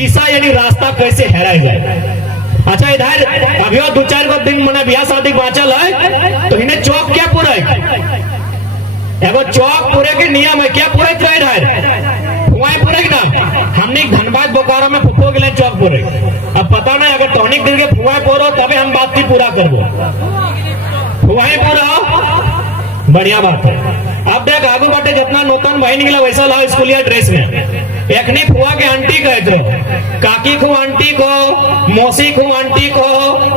दिशा यानी रास्ता कैसे हेराई जाए। अच्छा इधर अभी दो चार गो दिन मैंने ब्याह शादी बाँचल है तो इन्हें चौक क्या पूरे एगो चौक पूरे के नियम है क्या पूरे फुआई पूरे ना हमने धनबाद बोकारो में फुफो के चौक पूरे। अब पता नहीं अगर टॉनिक दिन के फुआई पूरो तभी हम बात की पूरा करबो फुआई पूरा बढ़िया बात है। अब देख आगू बाटे जितना नूतन भाई निकला वैसा लाओ स्कूलिया ड्रेस में एकनी फुआ के आंटी कहते काकी को आंटी को मौसी को आंटी को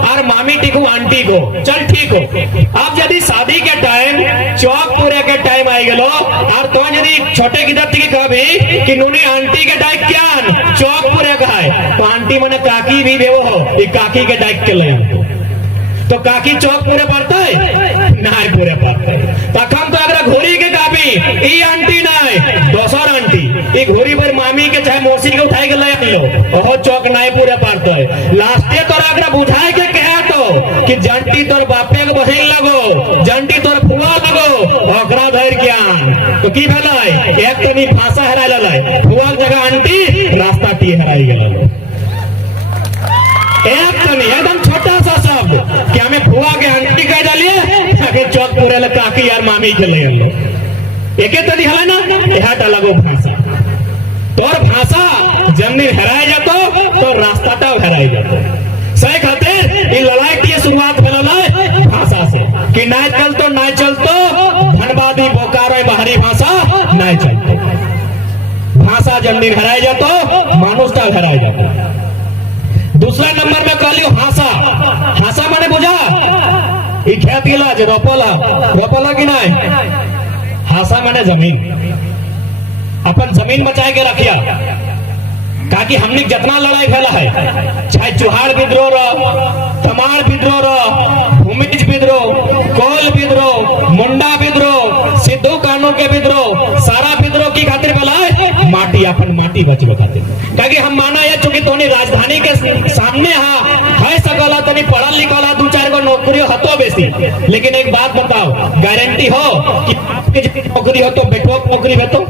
और मामी टी को आंटी को चल ठीक हो। अब यदि शादी के टाइम चौक पूरे के टाइम आई गलो और तो यदि छोटे गिदत की कभी कि नूनी आंटी के डाइक क्या चौक पूरे का है तो आंटी मैंने काकी भी बेवो हो ये काकी के डाइक के ले तो काकी चौक पूरे पड़ता है ना पूरे पड़ता है तखम तो अगर घोड़ी के काबी ई आंटी ना दोसर आंटी एक घोड़ी पर मामी के चाहे मौसी के उठाए के ले लो ओहो चौक ना पूरे पड़ता है। लास्टे तोरा अगर बुझाए के कहे तो कि जंटी तोर बापे के बहिन लगो जंटी तोर फुआ लगो ओकरा धैर ज्ञान तो की भेलै एक तो नी भाषा हेरा ललै फुआ जगह आंटी रास्ता टी हेराई गेलै एक तो नहीं एकदम छोटा सा शब्द कि हमें फुआ के आंटी कह डालिए ताकि चौक पूरे काकी यार मामी के ले एक तो नहीं है ना यह अलग भाषा तोर भाषा जब दिन हेराए जातो तो रास्ता टा हेराई जातो सही खातिर ये लड़ाई की शुरुआत भेल भाषा से कि ना चलतो धनबादी बोकारो बाहरी भाषा ना चलतो भाषा जब दिन हेराए जातो मानुष टा हेराए जातो। दूसरा नंबर में कहलियो हासा हासा माने बुझा ई खेत गिला जो रोपोला की ना हासा माने जमीन अपन जमीन बचाए के रखिया ताकि हमने जितना लड़ाई फैला है चाहे चुहाड़ विद्रोह रहो तमाड़ विद्रोह रहो भूमिज विद्रोह कोल विद्रोह मुंडा विद्रोह सिद्धू कानू के विद्रोह सारा विद्रोह की खातिर फैला माटी अपन माटी बचबो खातिर ताकि हम माना है चूंकि तोनी राजधानी के सामने है सकला तनी पढ़ल लिखल दो चार गो नौकरी हतो बेसी लेकिन एक बात बताओ गारंटी हो कि नौकरी हो तो बेटो नौकरी भेटो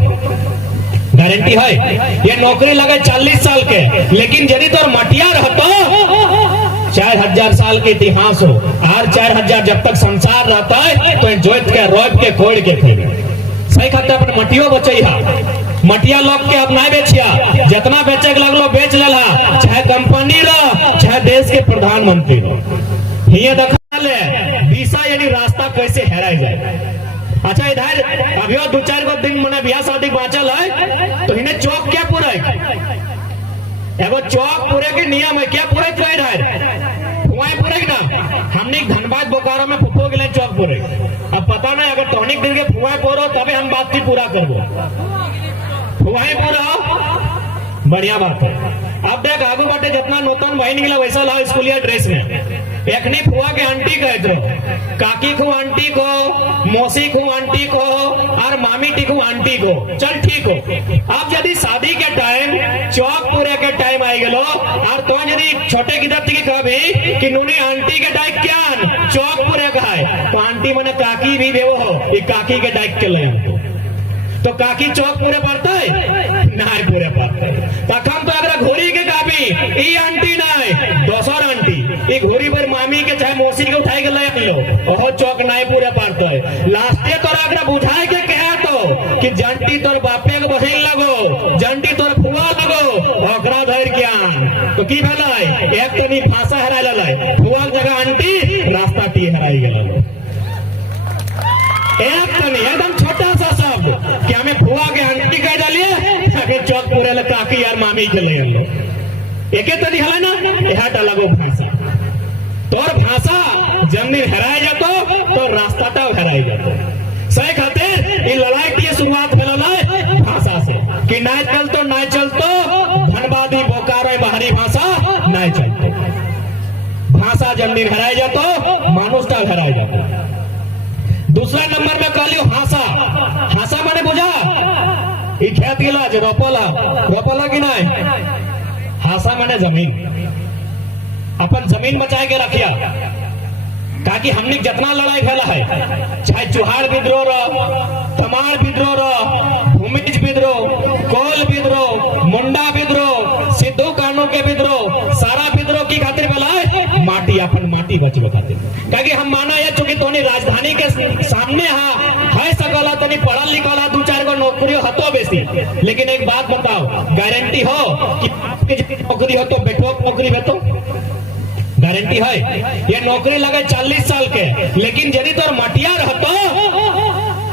गारंटी है ये नौकरी लगे 40 साल के लेकिन यदि तो मटिया रहतो 4000 साल के इतिहास हो और 4000 जब तक संसार रहता है तो जोत के रोप के कोड़ के फिर सही खाते अपन मटियो बचैहा मटिया लोग के अपना बेचिया जितना बेचे के लगलो बेच लेला चाहे कंपनी रह चाहे देश के प्रधानमंत्री रह ये देखा ले दिशा यानी रास्ता कैसे हेराई जाए। अच्छा इधर अभी दो चार गो दिन मैंने ब्याह शादी बाँचल है तो इन्हें चौक क्या पूरे एगो चौक पूरे के नियम है क्या पूरे फुआई पूरे ना हमने धनबाद बोकारो में फुफो के चौक पूरे। अब पता नहीं अगर टॉनिक दिन के फुआई पूरो तभी हम बात की पूरा करबो फुआई पूरा बढ़िया बात है। अब देख आगू बाटे जितना नूतन भाई निकला वैसा लाओ स्कूलिया ड्रेस में एकनी फुआ के आंटी कहते काकी को आंटी को मौसी को आंटी को और मामी टी को आंटी को चल ठीक हो। अब यदि शादी के टाइम चौक पूरे के टाइम आई गलो और तो यदि छोटे गिदत की कभी कि नूनी आंटी के डाइक क्या चौक पूरे का है तो आंटी मैंने काकी भी बेवो हो ये काकी के डाइक के ले तो काकी चौक पूरे पड़ता है ना पूरे पड़ता है तखम तो अगर घोड़ी के काबी ई आंटी ना दोसर आंटी एक घोड़ी पर मामी के चाहे मौसी के उठाए के ले लो ओहो चौक ना पूरे पड़ता है। लास्टे तोरा अगर बुझाए के कहे तो कि जंटी तोर बापे के बहिन लगो जंटी तोर फुआ लगो ओकरा धैर ज्ञान तो की भेलै एक तो नी भाषा हेरा ललै फुआ जगह आंटी रास्ता टी हेराई गेलै एक तो नहीं एकदम छोटा सा शब्द कि हमें फुआ के आंटी कह डालिए ताकि चौक पूरे काकी यार मामी के ले एक तो नहीं है ना यह अलग भाषा तोर भाषा जब दिन हेराए जातो तो रास्ता टा हेराई जातो सही खातिर ये लड़ाई की शुरुआत भेल भाषा से कि ना चलतो धनबादी बोकारो बाहरी भाषा ना चलतो भाषा जब दिन हेराए जातो मानुष टा हेराई जातो। दूसरा नंबर में कहलियो हासा हासा माने बुझा ई खेत गिला जो रोपोला की ना हासा माने जमीन अपन जमीन बचाए के रखिया ताकि हमने जितना लड़ाई फैला है चाहे चुहाड़ विद्रोह रहो तमाड़ विद्रोह रहो भूमिज विद्रोह कोल विद्रोह मुंडा विद्रोह सिद्धू कानू माटी अपन माटी बचबे खातिर। क्योंकि हम माना है चूंकि तोनी राजधानी के सामने है सकला तनी पढ़ल लिखल है, 2-4 गो नौकरी हतो बेसी, लेकिन एक बात बताओ, गारंटी हो कि नौकरी हो तो बेटो नौकरी बेतो गारंटी है? ये नौकरी लगे 40 साल के, लेकिन यदि तोर मटिया रहतो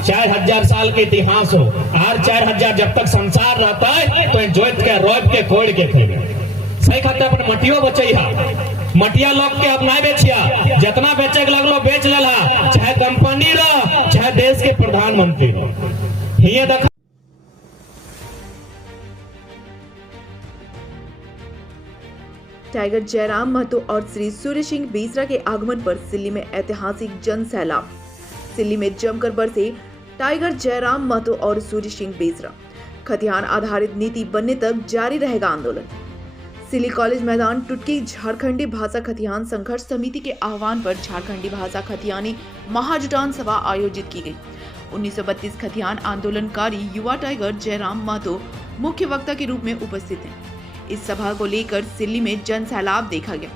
4000 साल के इतिहास हो और 4000 जब तक संसार रहता है तो जोत के रोप के खोड़ के खेबे सही खाते अपन मटियो बचैहा। मटिया लोग के अपना बेचिया, जितना बेचे के लगलो बेच लेला, चाहे कंपनी रहो चाहे देश के प्रधानमंत्री रहो। ये देखा टाइगर जयराम महतो और श्री सूर्य सिंह बेसरा के आगमन पर सिल्ली में ऐतिहासिक जन सैलाब। सिल्ली में जमकर बरसे टाइगर जयराम महतो और सूर्य सिंह बेसरा। खतियान आधारित नीति बनने तक जारी रहेगा आंदोलन। सिल्ली कॉलेज मैदान टुटकी झारखंडी भाषा खतियान संघर्ष समिति के आह्वान पर झारखंडी भाषा खतियानी महाजुटान सभा आयोजित की गई। 1932 खतियान आंदोलनकारी युवा टाइगर जयराम महतो मुख्य वक्ता के रूप में उपस्थित हैं। इस सभा को लेकर सिल्ली में जन सैलाब देखा गया,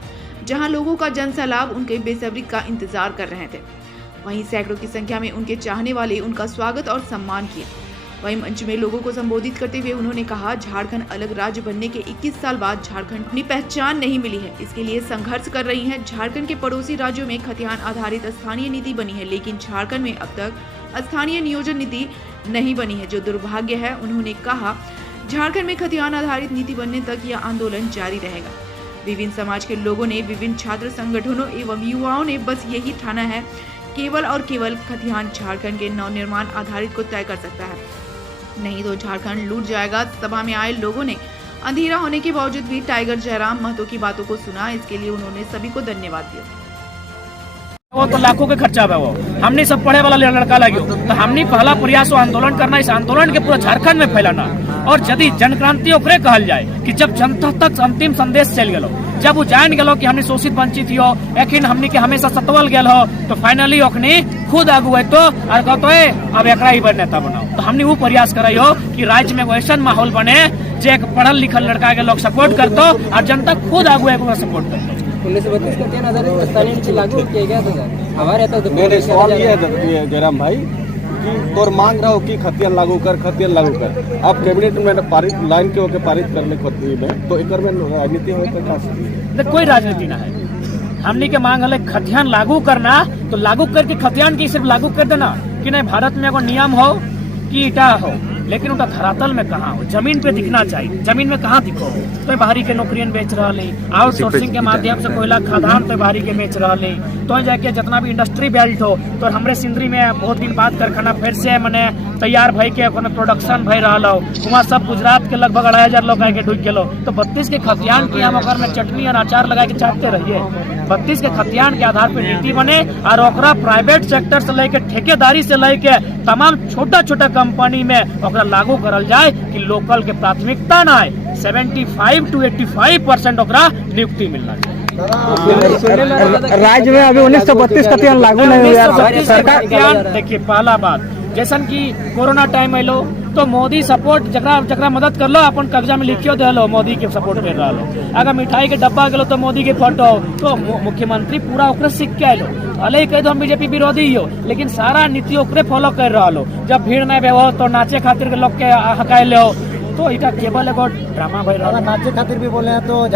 जहां लोगों का जन सैलाब उनके बेसब्री का इंतजार कर रहे थे। वहीं सैकड़ों की संख्या में उनके चाहने वाले उनका स्वागत और सम्मान किए। वहीं मंच में लोगों को संबोधित करते हुए उन्होंने कहा, झारखंड अलग राज्य बनने के 21 साल बाद झारखंड अपनी पहचान नहीं मिली है, इसके लिए संघर्ष कर रही है। झारखंड के पड़ोसी राज्यों में खतियान आधारित स्थानीय नीति बनी है, लेकिन झारखंड में अब तक स्थानीय नियोजन नीति नहीं बनी है, जो दुर्भाग्य है। उन्होंने कहा, झारखंड में खतियान आधारित नीति बनने तक यह आंदोलन जारी रहेगा। विभिन्न समाज के लोगों ने, विभिन्न छात्र संगठनों एवं युवाओं ने बस यही ठाना है, केवल और केवल खतियान झारखंड के नवनिर्माण आधारित को तय कर सकता है, नहीं तो झारखंड लूट जाएगा। सभा में आए लोगों ने अंधेरा होने के बावजूद भी टाइगर जयराम महतो की बातों को सुना। इसके लिए उन्होंने सभी को धन्यवाद दिया। वो तो लाखों के खर्चा है, वो हमने सब पढ़े वाला लड़का लगे तो हमने पहला प्रयास आंदोलन करना, इस आंदोलन के पूरा झारखंड में फैलाना। और यदि जनक्रांति ओकरे कहल जाए कि जब जनता तक अंतिम संदेश चल गलो, जब वो जान गलो कि हमने शोषित वंचित हो, एखिन हमने के हमेशा सतवल गल हो, तो फाइनली ओखनी खुद आगू है तो और कहते है अब एकरा ही बड़ नेता बनाओ। तो हमने वो प्रयास कराई हो कि राज्य में वैसा माहौल बने जो एक पढ़ल लिखल लड़का के लोग सपोर्ट करतो और जनता खुद आगू है सपोर्ट करतो। 1932 का क्या आधारित स्थानीय नीति लागू किया गया था हमारे तो मेरे सवाल ये है जयराम भाई कि तोर मांग रहा हो कि खतियान लागू कर। अब कैबिनेट में पारित लाइन के होकर पारित करने में तो एक में राजनीति हो तो कोई राजनीति ना है। हमने के मांग है खतियान लागू करना, तो लागू करके खतियान की सिर्फ लागू कर देना कि नहीं भारत में एगो नियम हो कि ईटा हो, लेकिन उनका धरातल में कहाँ हो, जमीन पे दिखना चाहिए। जमीन में कहाँ दिखो, तो बाहरी के नौकरियन बेच रहा है, आउटसोर्सिंग के माध्यम से कोयला खदान तो बाहरी के बेच रहा है, तो जाके जितना भी इंडस्ट्री बेल्ट हो, तो हमरे सिंदरी में बहुत दिन बाद कारखाना फिर से मैंने तैयार भई के प्रोडक्शन भई रहा हो, वहाँ सब गुजरात के लगभग 2,500 लोग आके ढुक गए। तो 32 के खतियान की हम अगर में चटनी और अचार लगा के चाहते रहिए। 32 के खतियान के आधार पर नीति बने और ओकरा प्राइवेट सेक्टर से लेके ठेकेदारी से लेके तमाम छोटा छोटा कंपनी में ओकरा लागू करल जाए कि लोकल के प्राथमिकता ना है, 75 to 85% ओकरा नियुक्ति मिलना चाहिए। राज्य में अभी 1932 खतियान लागू नहीं हुआ सरकार। देखिए पहला बात जैसन की कोरोना टाइम आलो तो मोदी सपोर्ट जकरा मदद कर लो, अपन कब्जा में लिखियो दे लो, मोदी के सपोर्ट कर रहा लो। अगर मिठाई के डब्बा गलो तो मोदी के फोटो, तो मुख्यमंत्री पूरा ओकरे सीख के आलो। अलग कह दो हम बीजेपी विरोधी हो, लेकिन सारा नीति ओकरे फॉलो कर रहा लो। जब भीड़ नहीं हो तो नाचे खातिर के लोग के हकाय ले हो, तो इटा केवल एगो ड्रामा भई रहा। नाचे खातिर भी बोले हैं तो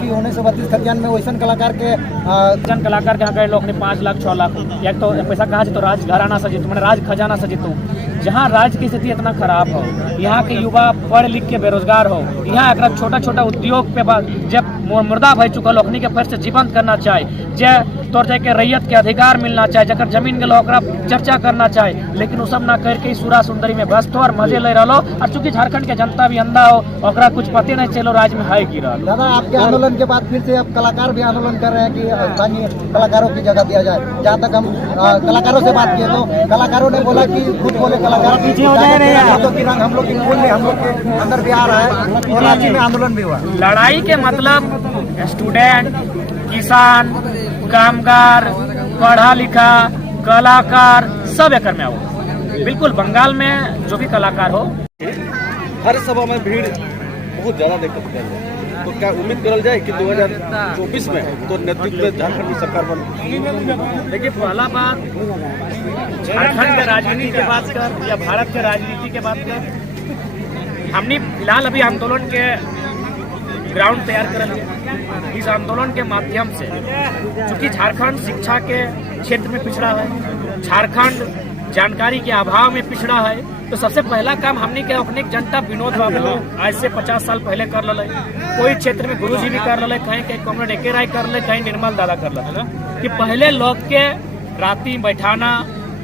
कि 1932 खतियान में वैसन कलाकार के जन कलाकार के हकाय लोग ने 5 लाख 6 लाख एक तो पैसा कहा तो राज घराना सजित मैंने राज खजाना सजित। जहाँ राज्य की स्थिति इतना खराब हो, यहाँ के युवा पढ़ लिख के बेरोजगार हो, यहाँ छोटा छोटा उद्योग पे जब मुर्दा भई चुकल ओखनी के फिर से जीवंत करना चाहिए, जे तौर के रैयत के अधिकार मिलना चाहिए, जकर जमीन के लोग चर्चा करना चाहिए, लेकिन वो सब ना करके सूरा सुंदरी में व्यस्त हो और मजे ले रहा। और चूंकि झारखंड के जनता भी अंधा हो, ओकरा कुछ पते नहीं चलो राज्य में है की रहा। दादा आपके आंदोलन के बाद फिर से अब कलाकार भी आंदोलन कर रहे हैं कि स्थानीय कलाकारों की जगह दिया जाए। जहाँ तक हम कलाकारों से बात किए तो कलाकारों ने बोला कि खुद बोले कलाकार पीछे हो जाए रहे हैं कि रंग हम लोग के अंदर भी आ रहा है और राज्य में आंदोलन भी हुआ। लड़ाई के मतलब स्टूडेंट, किसान, कामगार, पढ़ा लिखा, कलाकार सब एक में आओ। बिल्कुल बंगाल में जो भी कलाकार हो, हर सभा में भीड़ बहुत ज्यादा दिक्कत कर रही है। तो क्या उम्मीद करल जाए कि 2024 में तो नेतृत्व में झारखंड की सरकार बने? देखिए, पहला बात, झारखंड के राजनीति के बात कर या भारत के राजनीति के बात कर, हमने फिलहाल अभी आंदोलन के ग्राउंड तैयार कर लिया। इस आंदोलन के माध्यम से, चूंकि झारखंड शिक्षा के क्षेत्र में पिछड़ा है, झारखंड जानकारी के अभाव में पिछड़ा है, तो सबसे पहला काम हमने के अपने जनता विनोद बाबू आज से 50 साल पहले कर ले। कोई क्षेत्र में गुरुजी भी कर ले, कहीं कहीं कॉमरेड एके राय कर ले, कहीं निर्मल दादा कर ले, कि पहले लोग के राती बैठाना,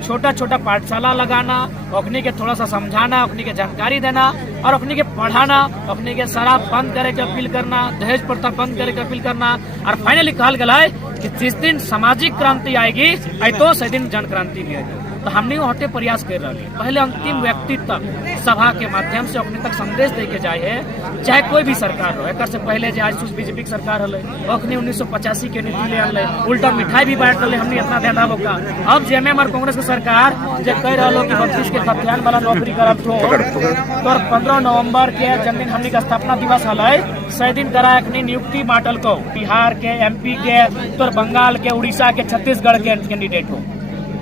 छोटा छोटा पाठशाला लगाना, अपने के थोड़ा सा समझाना, अपने के जानकारी देना और अपने के पढ़ाना, अपने के शराब बंद करे के अपील करना, दहेज प्रथा बंद करे के अपील करना, और फाइनली कहल गया है कि जिस दिन सामाजिक क्रांति आएगी तो से दिन जन क्रांति भी आएगी। तो हमने होते प्रयास कर रहे हैं, पहले अंतिम व्यक्ति तक सभा के माध्यम से अपने तक संदेश दे के जाए है, चाहे कोई भी सरकार हो। एक से पहले जो आज बीजेपी की सरकार हल, अखनी 1985 के नीति ले आए, उल्टा मिठाई भी बांट रहे, हमने इतना ध्यान होगा। अब जेएमएम और कांग्रेस की सरकार जो कह रहा कि 32 के खतियान वाला नौकरी करब तो 15 नवंबर के जन्मदिन हमने का स्थापना दिवस हल, सही दिन करा अपनी नियुक्ति बांटल को बिहार के, एमपी के, तो बंगाल के, उड़ीसा के, छत्तीसगढ़ के कैंडिडेट हो।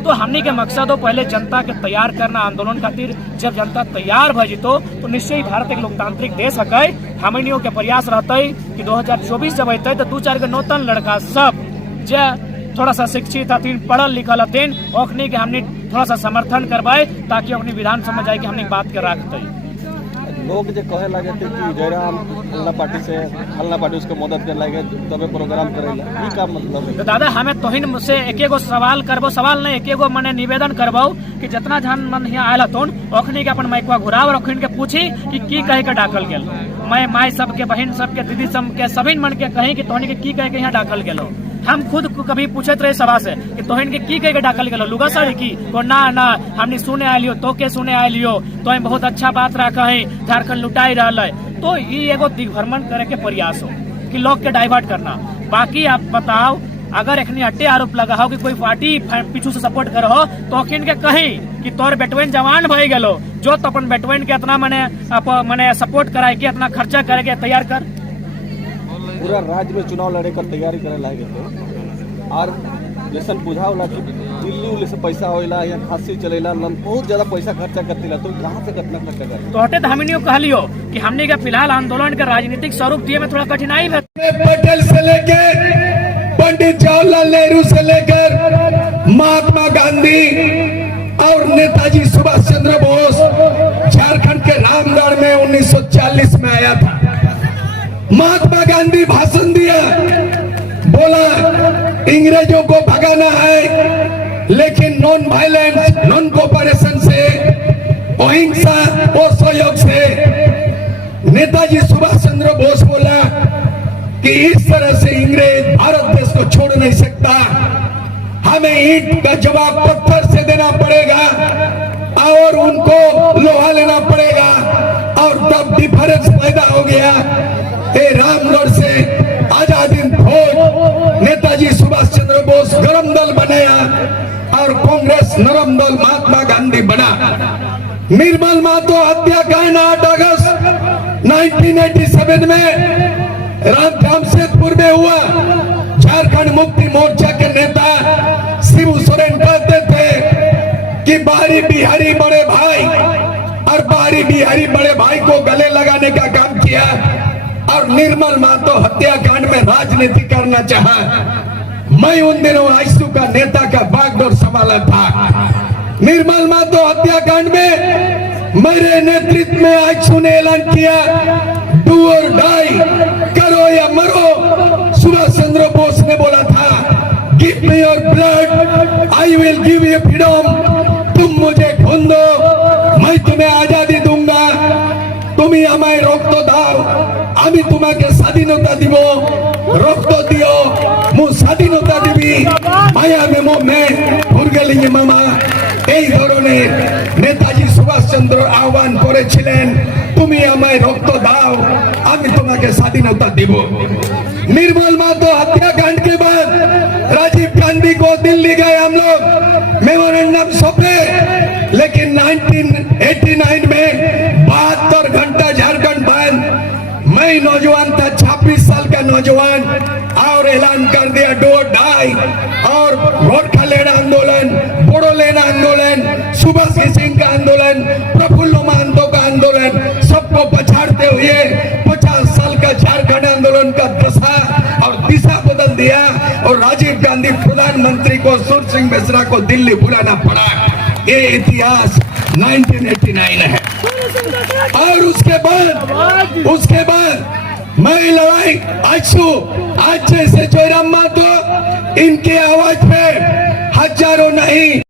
तो हमने के मकसद हो पहले जनता के तैयार करना आंदोलन खातिर। जब जनता तैयार भजितो तो निश्चय ही भारत एक लोकतांत्रिक देश है। हमनियों के प्रयास रहते कि 2024 जब अत तो 2-4 के नौतन लड़का सब जो थोड़ा सा शिक्षित हथिन, पढ़ल लिखल हथिन, ओखनी के हमने थोड़ा सा समर्थन करवाए ताकि अपनी विधान समझ आए कि हमने बात के रखते। लोग जो कहे लगे थे कि जयराम हल्ला पार्टी से हल्ला पार्टी उसको मदद कर लगे तबे प्रोग्राम करेला, ई का मतलब है? तो दादा हमें तोहिन से एक सवाल करबो, सवाल नहीं एक मने निवेदन करबो कि जितना जन मन यहाँ आयल हतुन ओखनी के अपन माइकवा घुराव और ओखनी के पूछी कि की कहे के डाकल गेल। मैं माई सबके, बहन सबके, दीदी सबके, सभी मन के कही कि तोहनी के की कहे के यहाँ डाकल गेलो। हम खुद कभी पूछत रहे सभा से कि तोहन के की कहे के डाकल गेलो, लुगा साड़ी की को ना हमने सुने आलियो, तो के सुने आलियो, तो बहुत अच्छा बात रखा है, झारखंड लुटाई रहा है। तो ये एगो दिग्भ्रमण करे के प्रयास हो कि लोग के डाइवर्ट करना। बाकी आप बताओ, अगर एखनी हट्टे आरोप लगा हो कि कोई पार्टी पीछू से सपोर्ट कर हो तो अखिन के कही कि तोर बेटवेन जवान भई गेलो, जो तो अपन बेटवेन के इतना मने सपोर्ट कराए कि इतना खर्चा करे के तैयार कर। पूरा राज्य में चुनाव लड़े कर तैयारी करे लागे थे और जैसन बुझावला कि दिल्ली उल्ली से पैसा होइला या खांसी चलेला, बहुत ज्यादा पैसा खर्चा करतीला, तो कहाँ से कितना खर्चा करे? तो हटे तो हमनियो कहलियो कि हमने का फिलहाल आंदोलन के राजनीतिक स्वरूप दिए में थोड़ा कठिनाई है। पटेल से लेकर पंडित जवाहरलाल नेहरू से लेकर महात्मा गांधी और नेताजी सुभाष चंद्र बोस झारखंड के रामगढ़ में 1940 में आया था। महात्मा गांधी भाषण दिया, बोला अंग्रेजों को भगाना है, लेकिन नॉन वायलेंस, नॉन कोऑपरेशन से, अहिंसा और सहयोग से। नेताजी सुभाष चंद्र बोस बोला कि इस तरह से अंग्रेज भारत देश को छोड़ नहीं सकता, हमें ईंट का जवाब पत्थर से देना पड़ेगा और उनको लोहा लेना पड़ेगा, और तब डिफरेंस पैदा हो गया। रामगढ़ से आजादी फौज नेताजी सुभाष चंद्र बोस गरम दल बनाया और कांग्रेस नरम दल महात्मा गांधी बना। निर्मल महतो हत्याकांड 8 अगस्त 1987 में जमशेदपुर में हुआ। झारखंड मुक्ति मोर्चा के नेता शिबू सोरेन कहते थे कि बाहरी बिहारी बड़े भाई और बाहरी बिहारी बड़े भाई को गले लगाने का काम किया और निर्मल महतो हत्याकांड में राजनीति करना चाहा। मैं उन दिनों आईसू का नेता का बागडोर संभाला था। निर्मल महतो हत्याकांड में मेरे नेतृत्व में आईसू ने ऐलान किया, डू और डाई, करो या मरो। सुभाष चंद्र बोस ने बोला था, give me your blood, I will give you freedom. तुम मुझे खून दो, मैं तुम्हें आजादी दूंगा। তুমি আমায় রক্ত দাও, আমি তোমাকে স্বাধীনতা দিব। রক্ত দিও, মু স্বাধীনতা দিবি। মায়া মেমো মে ভুরগেলি মামা। এই ধরনের নেতাজি সুভাষচন্দ্র আহ্বান করেছিলেন, তুমি আমায় রক্ত দাও, আমি তোমাকে স্বাধীনতা দিব। निर्मल महतो हत्याकांड के बाद राजीव गांधी को दिल्ली गए हम लोग, मेमोरेंडम सौंपे, लेकिन 1989 में 72 घंटा झारखंड बंद। मैं नौजवान था, 26 साल का नौजवान, और ऐलान कर दिया 2-2.5 और गोरखा लेना आंदोलन, बोडो लेना आंदोलन, सुभाष सिंह का आंदोलन, प्रफुल्ल महंतो का आंदोलन, सबको पछाड़ते हुए 50 साल का झारखंड आंदोलन का दशा और दिशा बदल दिया और राजीव गांधी प्रधानमंत्री को सूर्य सिंह मिश्रा को दिल्ली बुलाना पड़ा। ये इतिहास 1989 है। और उसके बाद मैं लड़ाई आज जैसे जोराम महतो इनके आवाज पे हजारों नहीं